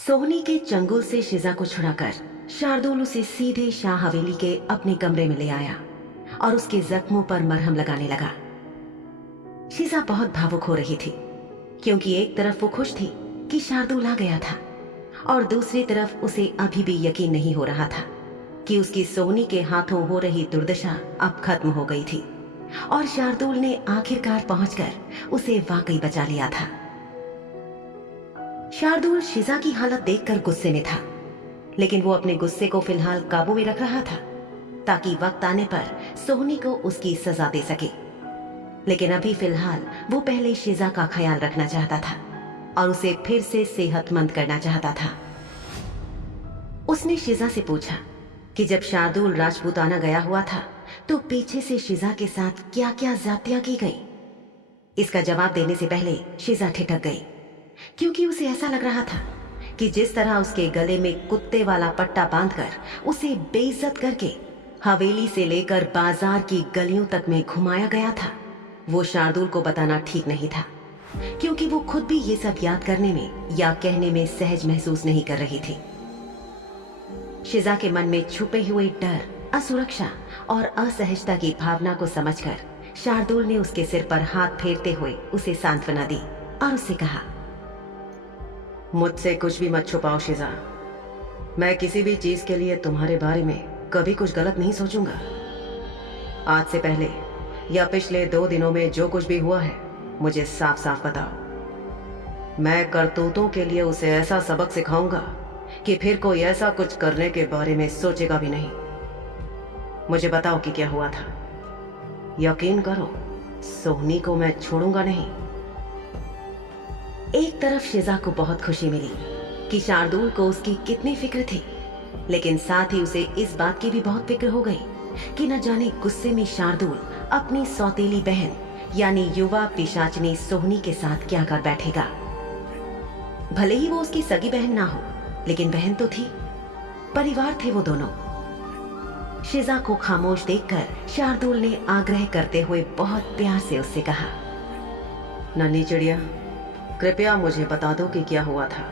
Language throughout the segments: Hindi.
सोहनी के चंगुल से शिजा को छुड़ाकर शार्दुल उसे सीधे शाह हवेली के अपने कमरे में ले आया और उसके जख्मों पर मरहम लगाने लगा। शिजा बहुत भावुक हो रही थी क्योंकि एक तरफ वो खुश थी कि शार्दुल आ गया था और दूसरी तरफ उसे अभी भी यकीन नहीं हो रहा था कि उसकी सोहनी के हाथों हो रही दुर्दशा अब खत्म हो गई थी और शार्दुल ने आखिरकार पहुंचकर उसे वाकई बचा लिया था। शार्दुल शिजा की हालत देखकर गुस्से में था, लेकिन वो अपने गुस्से को फिलहाल काबू में रख रहा था ताकि वक्त आने पर सोहनी को उसकी सजा दे सके। लेकिन अभी फिलहाल वो पहले शिजा का ख्याल रखना चाहता था और उसे फिर से सेहतमंद करना चाहता था। उसने शिजा से पूछा कि जब शार्दुल राजपूताना गया हुआ था तो पीछे से शिजा के साथ क्या क्या ज्यादतियां की गई। इसका जवाब देने से पहले शिजा ठिठक गई क्योंकि उसे ऐसा लग रहा था कि जिस तरह उसके गले में कुत्ते वाला पट्टा बांधकर उसे बेइज्जत करके हवेली से लेकर बाजार की गलियों तक में घुमाया गया था, वो शार्दुल को बताना ठीक नहीं था क्योंकि वो खुद भी ये सब याद करने में या कहने में सहज महसूस नहीं कर रही थी। शिजा के मन में छुपे हुए डर, असुरक्षा और असहजता की भावना को समझकर शार्दुल ने उसके सिर पर हाथ फेरते हुए उसे सांत्वना दी और उससे कहा, मुझसे कुछ भी मत छुपाओ शिजा। मैं किसी भी चीज के लिए तुम्हारे बारे में कभी कुछ गलत नहीं सोचूंगा। आज से पहले या पिछले 2 दिनों में जो कुछ भी हुआ है मुझे साफ साफ बताओ। मैं करतूतों के लिए उसे ऐसा सबक सिखाऊंगा कि फिर कोई ऐसा कुछ करने के बारे में सोचेगा भी नहीं। मुझे बताओ कि क्या हुआ था। यकीन करो, सोहनी को मैं छोड़ूंगा नहीं। एक तरफ शिजा को बहुत खुशी मिली कि शार्दुल को उसकी कितनी फिक्र थी, लेकिन साथ ही उसे इस बात की भी बहुत फिक्र हो गई कि न जाने गुस्से में शार्दुल अपनी सौतेली बहन यानी युवा पिशाचनी सोहनी के साथ क्या कर बैठेगा। भले ही वो उसकी सगी बहन ना हो, लेकिन बहन तो थी, परिवार थे वो दोनों। शिजा को खामोश देखकर शार्दुल ने आग्रह करते हुए बहुत प्यार से उससे कहा, नन्ही चिड़िया, कृपया मुझे बता दो कि क्या हुआ था।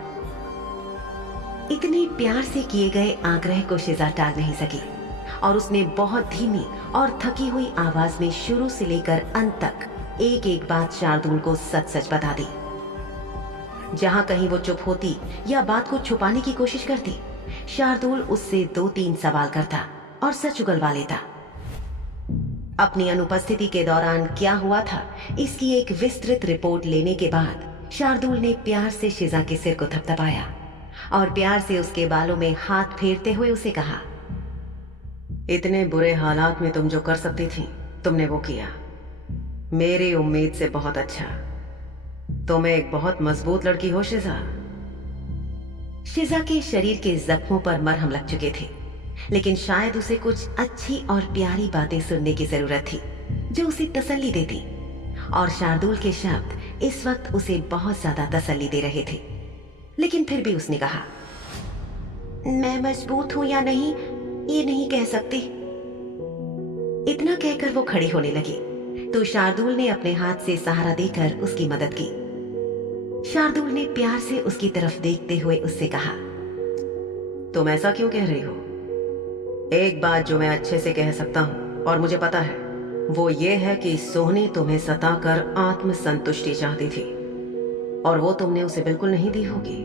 इतने प्यार से किए गए आग्रह को शिजा टाल नहीं सकी और उसने बहुत धीमी और थकी हुई आवाज में शुरू से लेकर अंत तक एक एक बात शार्दुल को सच सच बता दी। जहां कहीं वो चुप होती या बात को छुपाने की कोशिश करती, शार्दुल उससे 2-3 सवाल करता और सच उगलवा लेता। अपनी अनुपस्थिति के दौरान क्या हुआ था इसकी एक विस्तृत रिपोर्ट लेने के बाद शार्दुल ने प्यार से शिजा के सिर को थपथपाया और प्यार से उसके बालों में हाथ फेरते हुए उसे कहा, इतने बुरे हालात में तुम जो कर सकती थी तुमने वो किया। मेरी उम्मीद से बहुत अच्छा। तुम एक बहुत मजबूत लड़की हो शिजा। शिजा के शरीर के जख्मों पर मरहम लग चुके थे, लेकिन शायद उसे कुछ अच्छी और प्यारी बातें सुनने की जरूरत थी जो उसे तसल्ली देती, और शार्दुल के शब्द इस वक्त उसे बहुत ज्यादा तसल्ली दे रहे थे। लेकिन फिर भी उसने कहा, मैं मजबूत हूं या नहीं ये नहीं कह सकती। इतना कहकर वो खड़ी होने लगी तो शार्दुल ने अपने हाथ से सहारा देकर उसकी मदद की। शार्दुल ने प्यार से उसकी तरफ देखते हुए उससे कहा, तुम ऐसा क्यों कह रही हो? एक बात जो मैं अच्छे से कह सकता हूं और मुझे पता है वो ये है कि सोहनी तुम्हें सताकर आत्म संतुष्टि चाहती थी और वो तुमने उसे बिल्कुल नहीं दी होगी।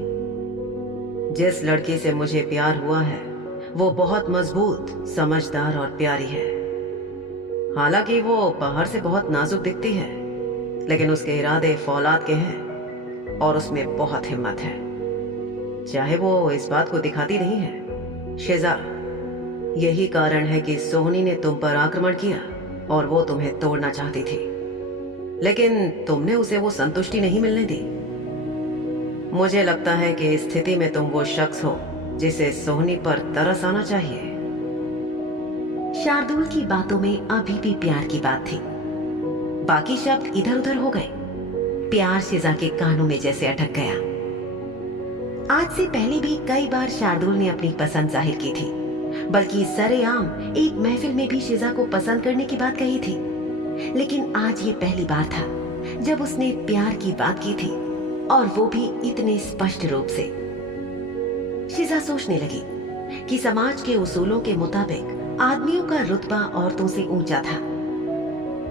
जिस लड़की से मुझे प्यार हुआ है वो बहुत मजबूत, समझदार और प्यारी है। हालांकि वो बाहर से बहुत नाजुक दिखती है, लेकिन उसके इरादे फौलाद के हैं और उसमें बहुत हिम्मत है, चाहे वो इस बात को दिखाती नहीं है। शिजा, यही कारण है कि सोहनी ने तुम पर आक्रमण किया और वो तुम्हें तोड़ना चाहती थी, लेकिन तुमने उसे वो संतुष्टि नहीं मिलने दी। मुझे लगता है कि इस स्थिति में तुम वो शख्स हो जिसे सोहनी पर तरस आना चाहिए। शार्दुल की बातों में अभी भी प्यार की बात थी। बाकी शब्द इधर उधर हो गए। प्यार शिजा के कानों में जैसे अटक गया। आज से पहले भी कई बार शार्दुल ने अपनी पसंद जाहिर की थी, बल्कि सरेआम एक महफिल में भी शिजा को पसंद करने की बात कही थी, लेकिन आज ये पहली बार था जब उसने प्यार की बात की थी और वो भी इतने स्पष्ट रूप से। शिजा सोचने लगी कि समाज के उसूलों के मुताबिक आदमियों का रुतबा औरतों से ऊंचा था।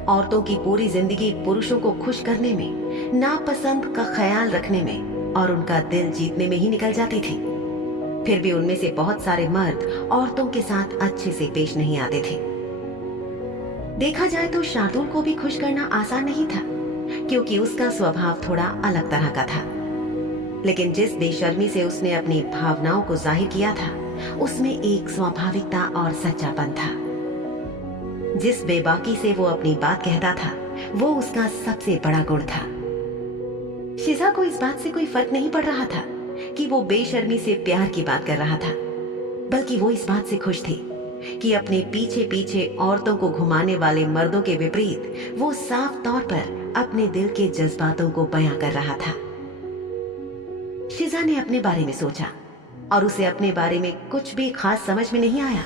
औरतों की पूरी जिंदगी पुरुषों को खुश करने में, नापसंद का ख्याल रखने में और उनका दिल जीतने में ही निकल जाती थी। फिर भी उनमें से बहुत सारे मर्द औरतों के साथ अच्छे से पेश नहीं आते थे। देखा जाए तो शार्दुल को भी खुश करना आसान नहीं था, क्योंकि उसका स्वभाव थोड़ा अलग तरह का था। लेकिन जिस बेशर्मी से उसने अपनी भावनाओं को जाहिर किया था, उसमें एक स्वाभाविकता और सच्चापन था। जिस बेबाकी से वो अपनी बात कहता था, वो उसका सबसे बड़ा गुण था। शिजा को इस बात से कोई फर्क नहीं पड़ रहा था कि वो बेशर्मी से प्यार की बात कर रहा था, बल्कि वो इस बात से खुश थी कि अपने पीछे पीछे औरतों को घुमाने वाले मर्दों के विपरीत वो साफ तौर पर अपने दिल के जज्बातों को बयां कर रहा था। शिजा ने अपने बारे में सोचा और उसे अपने बारे में कुछ भी खास समझ में नहीं आया,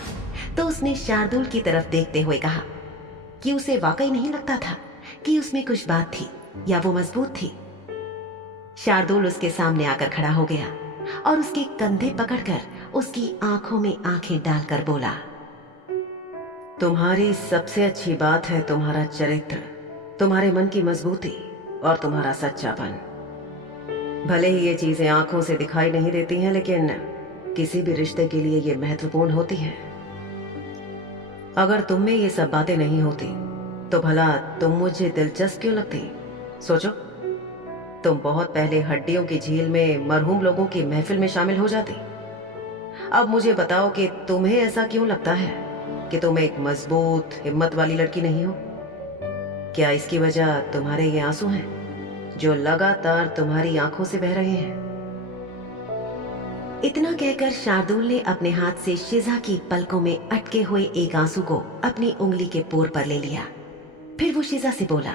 तो उसने शार्दुल की तरफ देखते हुए कहा कि उसे वाकई नहीं लगता था कि उसमें कुछ बात थी या वो मजबूत थी। शार्दुल उसके सामने आकर खड़ा हो गया और उसके कंधे पकड़कर उसकी आंखों में आंखें डालकर बोला, तुम्हारी सबसे अच्छी बात है तुम्हारा चरित्र, तुम्हारे मन की मजबूती और तुम्हारा सच्चापन। भले ही ये चीजें आंखों से दिखाई नहीं देती हैं, लेकिन किसी भी रिश्ते के लिए ये महत्वपूर्ण होती है। अगर तुम में ये सब बातें नहीं होती तो भला तुम मुझे दिलचस्प क्यों लगती? सोचो, तुम बहुत पहले हड्डियों की झील में मरहूम लोगों की महफिल में शामिल हो जाती। अब मुझे बताओ कि तुम्हें ऐसा क्यों लगता है कि तुम एक मजबूत, हिम्मत वाली लड़की नहीं हो? क्या इसकी वजह तुम्हारे ये आंसू हैं जो लगातार तुम्हारी आंखों से बह रहे हैं? इतना कहकर शार्दुल ने अपने हाथ से शिजा की पलकों में अटके हुए एक आंसू को अपनी उंगली के पोर पर ले लिया। फिर वो शिजा से बोला,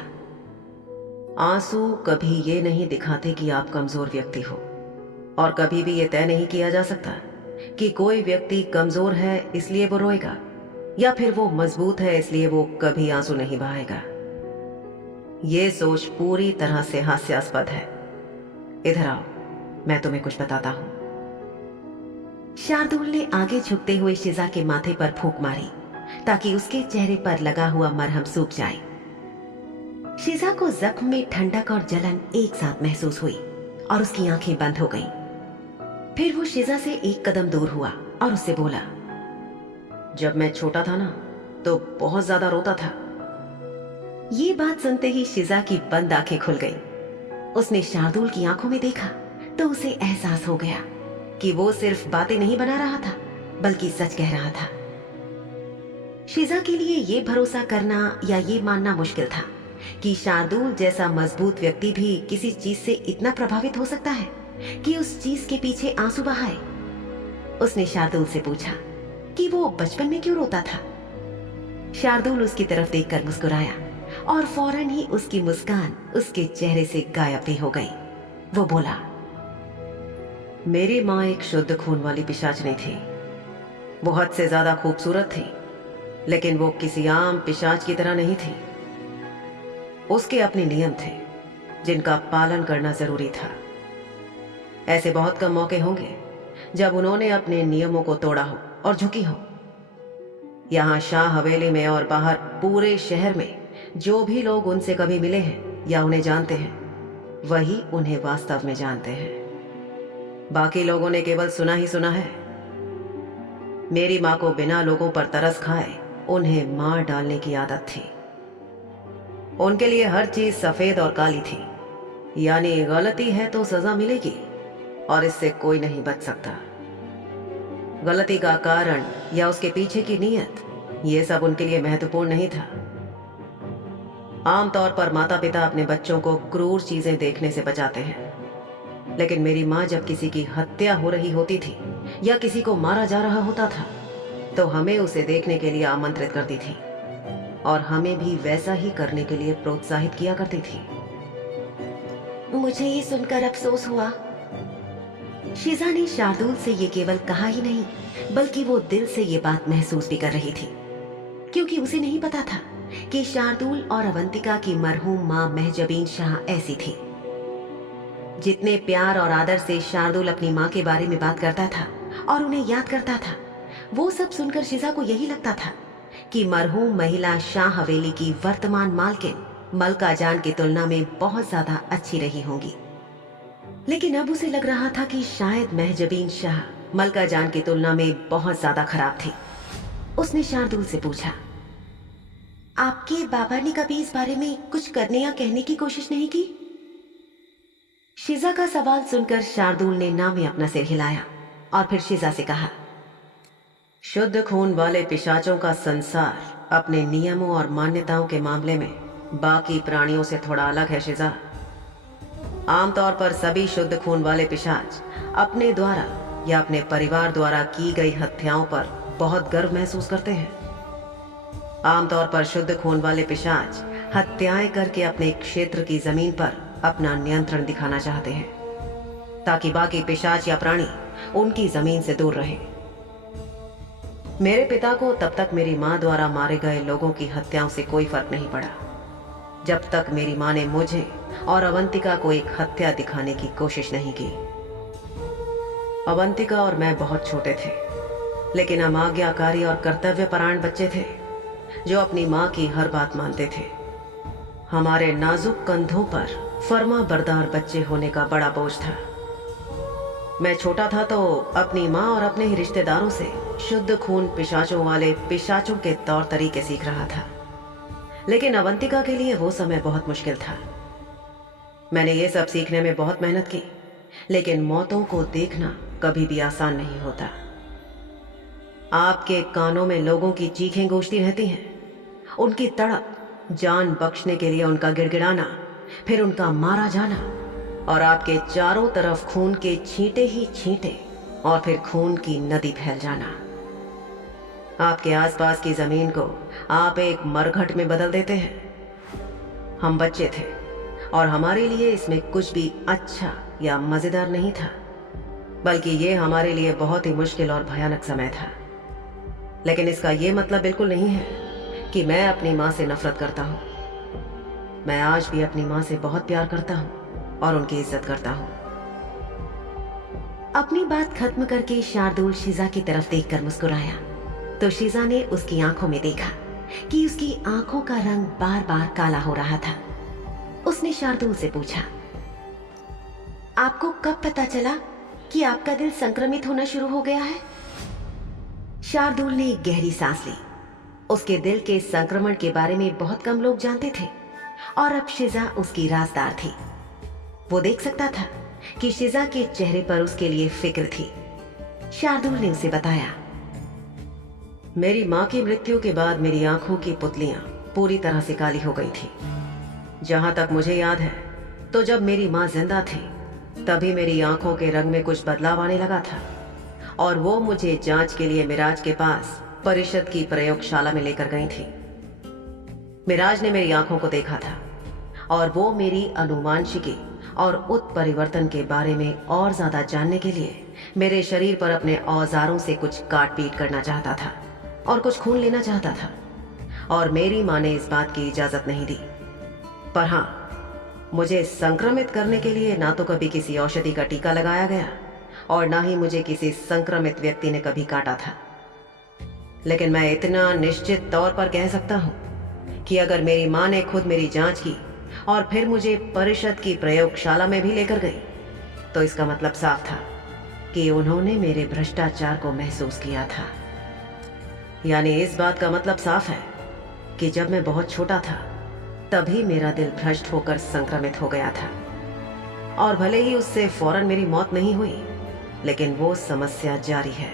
आंसू कभी ये नहीं दिखाते कि आप कमजोर व्यक्ति हो, और कभी भी ये तय नहीं किया जा सकता कि कोई व्यक्ति कमजोर है इसलिए वो रोएगा या फिर वो मजबूत है इसलिए वो कभी आंसू नहीं बहाएगा। ये सोच पूरी तरह से हास्यास्पद है। इधर आओ, मैं तुम्हें कुछ बताता हूं। शार्दुल ने आगे झुकते हुए शिजा के माथे पर फूंक मारी ताकि उसके चेहरे पर लगा हुआ मरहम सूख जाए। शिजा को जख्म में ठंडक और जलन एक साथ महसूस हुई और उसकी आंखें बंद हो गईं। फिर वो शिजा से एक कदम दूर हुआ और उससे बोला, जब मैं छोटा था ना तो बहुत ज्यादा रोता था। ये बात सुनते ही शिजा की बंद आंखें खुल गईं। उसने शार्दुल की आंखों में देखा तो उसे एहसास हो गया कि वो सिर्फ बातें नहीं बना रहा था बल्कि सच कह रहा था। शिजा के लिए ये भरोसा करना या ये मानना मुश्किल था कि शार्दुल जैसा मजबूत व्यक्ति भी किसी चीज से इतना प्रभावित हो सकता है कि उस चीज के पीछे आंसू बहाए। उसने शार्दुल से पूछा कि वो बचपन में क्यों रोता था। शार्दुल उसकी तरफ देखकर मुस्कुराया और फौरन ही उसकी मुस्कान उसके चेहरे से गायब भी हो गई। वो बोला, मेरी माँ एक शुद्ध खून वाली पिशाचनी थी। वो हद से ज्यादा खूबसूरत थी, लेकिन वो किसी आम पिशाच की तरह नहीं थी। उसके अपने नियम थे जिनका पालन करना जरूरी था। ऐसे बहुत कम मौके होंगे जब उन्होंने अपने नियमों को तोड़ा हो और झुकी हो। यहां शाह हवेली में और बाहर पूरे शहर में जो भी लोग उनसे कभी मिले हैं या उन्हें जानते हैं, वही उन्हें वास्तव में जानते हैं। बाकी लोगों ने केवल सुना ही सुना है। मेरी मां को बिना लोगों पर तरस खाए उन्हें मार डालने की आदत थी। उनके लिए हर चीज सफेद और काली थी, यानी गलती है तो सजा मिलेगी और इससे कोई नहीं बच सकता। गलती का कारण या उसके पीछे की नीयत, ये सब उनके लिए महत्वपूर्ण नहीं था। आमतौर पर माता पिता अपने बच्चों को क्रूर चीजें देखने से बचाते हैं, लेकिन मेरी माँ जब किसी की हत्या हो रही होती थी या किसी को मारा जा रहा होता था तो हमें उसे देखने के लिए आमंत्रित करती थी और हमें भी वैसा ही करने के लिए प्रोत्साहित किया करती थी। मुझे ये सुनकर अफसोस हुआ। शिजा ने शार्दुल से ये केवल कहा ही नहीं, बल्कि वो दिल से ये बात महसूस भी कर रही थी, क्योंकि उसे नहीं पता था कि शार्दुल और अवंतिका की मरहूम माँ महजबीन शाह ऐसी थी। जितने प्यार और आदर से शार्दुल अपनी माँ के बारे में बात करता था और उन्हें याद करता था। वो सब सुनकर शिजा को यही लगता था कि मरहूम महिला शाह हवेली की वर्तमान मालकिन मलका जान की तुलना में बहुत ज्यादा अच्छी रही होंगी। लेकिन अब उसे लग रहा था कि शायद महजबीन शाह मलका जान की तुलना में बहुत ज्यादा खराब थी। उसने शार्दुल से पूछा, आपके बाबा ने कभी इस बारे में कुछ करने या कहने की कोशिश नहीं की? शिजा का सवाल सुनकर शार्दुल ने ना में अपना सिर हिलाया और फिर शिजा से कहा, शुद्ध खून वाले पिशाचों का संसार अपने नियमों और मान्यताओं के मामले में बाकी प्राणियों से थोड़ा अलग है शिजा। आमतौर पर सभी शुद्ध खून वाले पिशाच अपने द्वारा या अपने परिवार द्वारा की गई हत्याओं पर बहुत गर्व महसूस करते हैं। आमतौर पर शुद्ध खून वाले पिशाच हत्याएं करके अपने क्षेत्र की जमीन पर अपना नियंत्रण दिखाना चाहते हैं ताकि बाकी पिशाच या प्राणी उनकी जमीन से दूर रहे। मेरे पिता को तब तक मेरी मां द्वारा मारे गए लोगों की हत्याओं से कोई फर्क नहीं पड़ा जब तक मेरी मां ने मुझे और अवंतिका को एक हत्या दिखाने की कोशिश नहीं की। अवंतिका और मैं बहुत छोटे थे, लेकिन हम आज्ञाकारी और कर्तव्यपरायण बच्चे थे जो अपनी मां की हर बात मानते थे। हमारे नाजुक कंधों पर फर्मा बरदार बच्चे होने का बड़ा बोझ था। मैं छोटा था तो अपनी मां और अपने ही रिश्तेदारों से शुद्ध खून पिशाचों वाले पिशाचों के तौर तरीके सीख रहा था, लेकिन अवंतिका के लिए वो समय बहुत मुश्किल था। मैंने ये सब सीखने में बहुत मेहनत की, लेकिन मौतों को देखना कभी भी आसान नहीं होता। आपके कानों में लोगों की चीखें गूंजती रहती हैं, उनकी तड़प, जान बख्शने के लिए उनका गिड़गिड़ाना, फिर उनका मारा जाना और आपके चारों तरफ खून के छींटे ही छींटे और फिर खून की नदी फैल जाना। आपके आसपास की जमीन को आप एक मरघट में बदल देते हैं। हम बच्चे थे और हमारे लिए इसमें कुछ भी अच्छा या मजेदार नहीं था, बल्कि ये हमारे लिए बहुत ही मुश्किल और भयानक समय था। लेकिन इसका ये मतलब बिल्कुल नहीं है कि मैं अपनी मां से नफरत करता हूं। मैं आज भी अपनी मां से बहुत प्यार करता हूं और उनकी इज्जत करता हूं। अपनी बात खत्म करके शार्दुल शिजा की तरफ देखकर मुस्कुराया तो शिजा ने उसकी आंखों में देखा कि उसकी आंखों का रंग बार बार काला हो रहा था। उसने शार्दुल से पूछा, आपको कब पता चला कि आपका दिल संक्रमित होना शुरू हो गया है? शार्दुल ने एक गहरी सांस ली। उसके दिल के संक्रमण के बारे में बहुत कम लोग जानते थे और अब शिजा उसकी राजदार थी। वो देख सकता था कि शिजा के चेहरे पर उसके लिए फिक्र थी। शार्दुल ने उसे बताया, मेरी मां की मृत्यु के बाद मेरी आंखों की पुतलियां पूरी तरह से काली हो गई थी। जहां तक मुझे याद है तो जब मेरी मां जिंदा थी तभी मेरी आंखों के रंग में कुछ बदलाव आने लगा था और वो मुझे जांच के लिए मिराज के पास परिषद की प्रयोगशाला में लेकर गई थी। मिराज ने मेरी आंखों को देखा था और वो मेरी अनुवांशिकी और उत्परिवर्तन के बारे में और ज्यादा जानने के लिए मेरे शरीर पर अपने औजारों से कुछ काट पीट करना चाहता था और कुछ खून लेना चाहता था, और मेरी मां ने इस बात की इजाजत नहीं दी। पर हां, मुझे संक्रमित करने के लिए ना तो कभी किसी औषधि का टीका लगाया गया और ना ही मुझे किसी संक्रमित व्यक्ति ने कभी काटा था। लेकिन मैं इतना निश्चित तौर पर कह सकता हूं कि अगर मेरी मां ने खुद मेरी जांच की और फिर मुझे परिषद की प्रयोगशाला में भी लेकर गई तो इसका मतलब साफ था कि उन्होंने मेरे भ्रष्टाचार को महसूस किया था। यानी इस बात का मतलब साफ है कि जब मैं बहुत छोटा था तभी मेरा दिल भ्रष्ट होकर संक्रमित हो गया था, और भले ही उससे फौरन मेरी मौत नहीं हुई, लेकिन वो समस्या जारी है।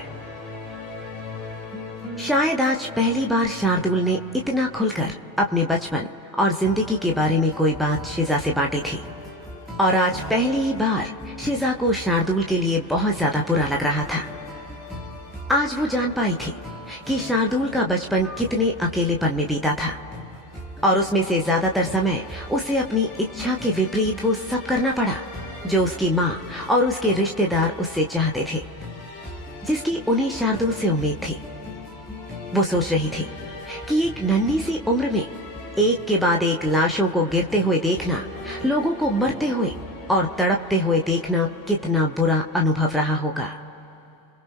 शायद आज पहली बार शार्दुल ने इतना खुलकर अपने बचपन और जिंदगी के बारे में कोई बात शिजा से बांटी थी, और आज पहली ही बार शिजा को शार्दुल के लिए बहुत ज्यादा बुरा लग रहा था। आज वो जान पाई थी कि शार्दुल का बचपन कितने अकेलेपन में बीता था और उसमें से ज्यादातर समय उसे अपनी इच्छा के विपरीत वो सब करना पड़ा जो उसकी माँ और उसके रिश्तेदार उससे चाहते थे, जिसकी उन्हें शार्दुल से उम्मीद थी। वो सोच रही थी कि एक नन्ही सी उम्र में एक के बाद एक लाशों को गिरते हुए देखना, लोगों को मरते हुए और तड़पते हुए देखना कितना बुरा अनुभव रहा होगा।